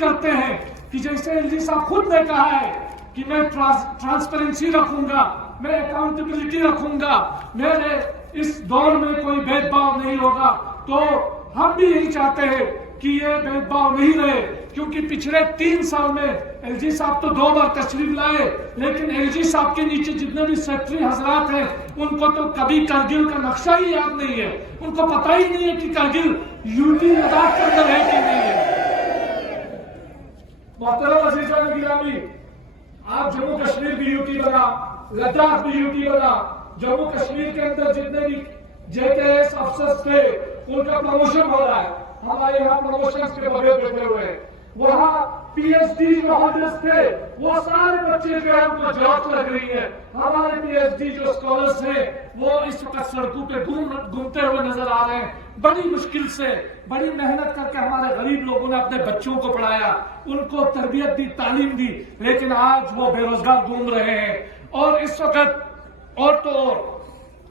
کرتے ہیں کہ جیسے ایل جی صاحب خود نے کہا ہے کہ میں ٹرانسپیرنسی رکھوں گا, میں اکاؤنٹیبلٹی رکھوں گا, میرے اس دور میں کوئی بھید بھاؤ نہیں ہوگا, تو ہم بھی یہی چاہتے ہیں کہ یہ بھید بھاؤ نہیں رہے, کیونکہ پچھلے 3 سال میں ایل جی صاحب تو 2 بار تشریف لائے, لیکن ایل جی صاحب کے نیچے جتنے بھی سیکٹری حضرات ہیں ان کو تو کبھی کرگل کا نقشہ ہی یاد نہیں ہے, ان کو پتہ ہی نہیں ہے کہ کرگل یوٹی لداخ کے اندر ہے کہ نہیں ہے. محترم عزیزان گرامی, آپ جموں کشمیر بھی یوٹی بنا, لداخ بھی یوٹی بنا, جموں کشمیر کے اندر جتنے بھی جے کے ایس افسرز تھے ان کا پروموشن ہو رہا ہے, ہمارے یہاں پروموشنز کے بغیر بیٹھے ہوئے ہیں. وہاں پی ایچ ڈی جو ہولڈرز تھے وہ سارے بچے جو ہے ان کو جاب لگ رہی ہے. ہمارے پی ایچ ڈی جو اسکالرز ہیں وہ اس وقت سڑکوں پہ گھومتے ہوئے نظر آ رہے ہیں. بڑی مشکل سے, بڑی محنت کر کے ہمارے غریب لوگوں نے اپنے بچوں کو پڑھایا, ان کو تربیت دی, تعلیم دی, لیکن آج وہ بے روزگار گھوم رہے ہیں. اور اس وقت اور تو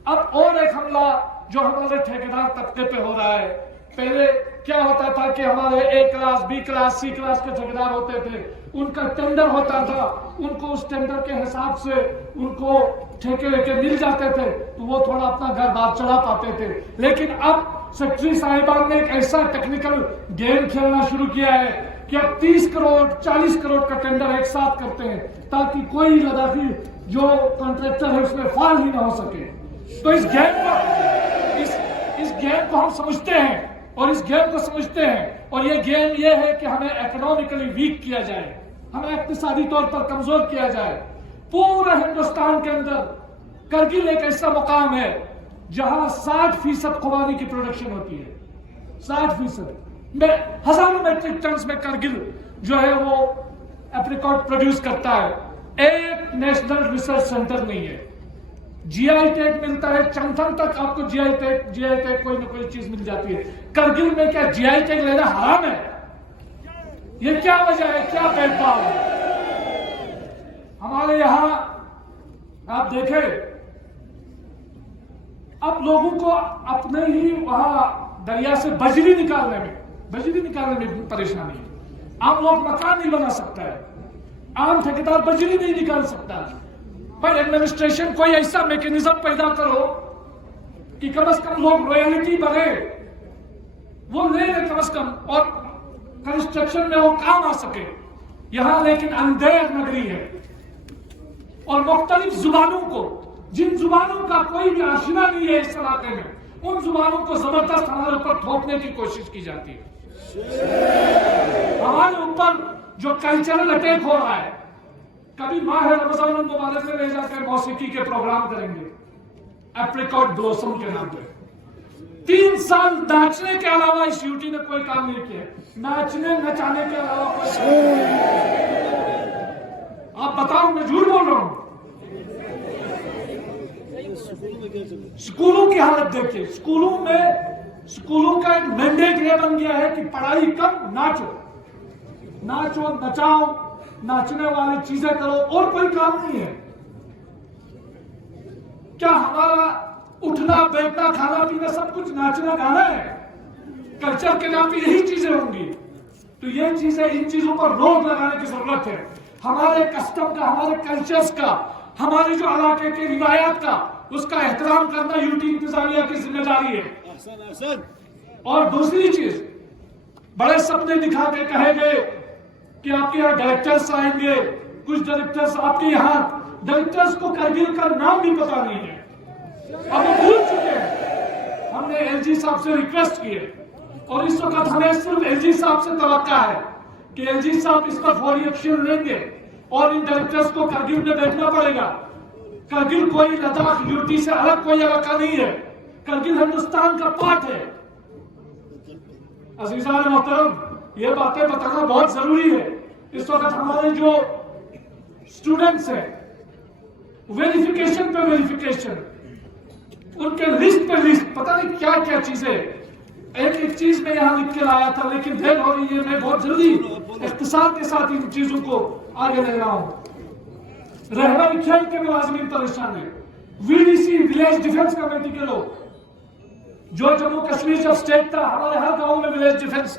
اب اور ایک حملہ جو ہمارے ٹھیکیدار طبقے پہ ہو رہا ہے. پہلے کیا ہوتا تھا کہ ہمارے A class, B class, C class کے ٹھیکیدار ہوتے تھے, ان کا ٹینڈر ہوتا تھا, ان کو اس ٹینڈر کے حساب سے ان کو ٹھیکے لے کے مل جاتے تھے تو وہ تھوڑا اپنا گھر بار چلا پاتے تھے. لیکن اب سیکٹری صاحبان نے ایک ایسا ٹیکنیکل گیم کھیلنا شروع کیا ہے کہ اب 30 کروڑ 40 کروڑ کا ٹینڈر ایک ساتھ کرتے ہیں تاکہ کوئی لداخی جو کانٹریکٹر ہے اس میں فال ہی نہ ہو سکے. تو اس گیم کو ہم سمجھتے ہیں اور اس گیم کو سمجھتے ہیں, اور یہ گیم یہ ہے کہ ہمیں اکنامکلی ویک کیا جائے, ہمیں اقتصادی طور پر کمزور کیا جائے. پورے ہندوستان کے اندر کرگل ایک ایسا مقام ہے جہاں 60% خوبانی کی پروڈکشن ہوتی ہے. 60% میں ہزاروں میٹرک ٹنز میں کرگل جو ہے وہ اپریکاٹ پروڈیوس کرتا ہے. ایک نیشنل ریسرچ سینٹر نہیں ہے. جی آئی ٹیگ ملتا ہے, چنتھن تک آپ کو جی آئی ٹیگ کوئی نہ کوئی چیز مل جاتی ہے. کرگل میں کیا جی آئی ٹیگ لینا حرام ہے؟ یہ کیا وجہ ہے, کیا بھید بھاؤ ہے؟ ہمارے یہاں آپ دیکھیں اب لوگوں کو اپنے ہی وہاں دریا سے بجری نکالنے میں پریشانی ہے. عام لوگ مکان نہیں بنا سکتا ہے, عام ٹھیکیدار بجری نہیں نکال سکتا. پر ایڈمنسٹریشن کوئی ایسا میکینزم پیدا کرو کہ کم از کم لوگ رویلٹی بھرے, وہ لے لیں کم از کم, اور کنسٹرکشن میں وہ کام آ سکے. یہاں لیکن اندھیر نگری ہے, اور مختلف زبانوں کو, جن زبانوں کا کوئی بھی آشنا نہیں ہے اس علاقے میں, ان زبانوں کو زبردست ہمارے اوپر تھوپنے کی کوشش کی جاتی ہے. ہمارے اوپر جو کلچرل اٹیک ہو رہا ہے, کبھی ماہ رمضان المبارک میں لے جا کر موسیقی کے پروگرام کریں گے اپریکاٹ بلوسم کے نام پہ. 3 سال ناچنے کے علاوہ اس یوٹی نے کوئی کام نہیں کیا, نچانے کے علاوہ کوئی کام نہیں. آپ بتاؤ میں جھوٹ بول رہا ہوں؟ سکولوں کی حالت دیکھیں, سکولوں کا ایک مینڈیٹ یہ بن گیا ہے کہ پڑھائی کم, ناچو نچاؤ, ناچنے والی چیزیں کرو, اور کوئی کام نہیں ہے. کیا ہمارا اٹھنا بیٹھنا کھانا پینا سب کچھ ناچنا گانا ہے؟ کلچر کے نام پہ یہی چیزیں ہوں گی. تو یہ چیزیں, ان چیزوں پر روک لگانے کی ضرورت ہے. ہمارے کسٹم کا, ہمارے کلچرز کا, ہمارے جو علاقے کے روایات کا, اس کا احترام کرنا یوٹی انتظامیہ کی ذمہ داری ہے. اور دوسری چیز, بڑے سپنے دکھا کے کہے گے کہ آپ کے یہاں ڈائریکٹرز آئیں گے, کچھ ڈائریکٹرز آپ کے یہاں, ڈائریکٹرز کو کرگل کا نام بھی پتا نہیں ہے, اب وہ بھول چکے ہیں. ہم نے ایل جی صاحب سے ریکویسٹ کی ہے, اور اس وقت ہمیں صرف ایل جی صاحب سے توقع ہے کہ ایل جی صاحب اس پر فوری ایکشن لیں گے, اور ان ڈائریکٹرز کو کرگل میں بیٹھنا پڑے گا. کرگل کوئی لداخ یوٹی سے الگ کوئی علاقہ نہیں ہے, کرگل ہندوستان کا پارٹ ہے. عزیزان محترم, یہ باتیں بتانا بہت ضروری ہے. اس وقت ہمارے جو اسٹوڈنٹس ہیں, ویریفیکیشن پہ ویریفیکیشن, ان کے لسٹ پہ لسٹ, پتہ نہیں کیا کیا چیزیں. ایک چیز میں یہاں لکھ کے لایا تھا, لیکن دیر ہو رہی ہے, میں بہت جلدی اختصار کے ساتھ ان چیزوں کو آگے لے رہا ہوں. رہبری کھیل کے ملازمین پریشان ہیں, V D C village defence committee کے لوگ, جو جموں کشمیر جب اسٹیٹ تھا, ہمارے ہر گاؤں میں ولیج ڈیفنس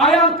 IRP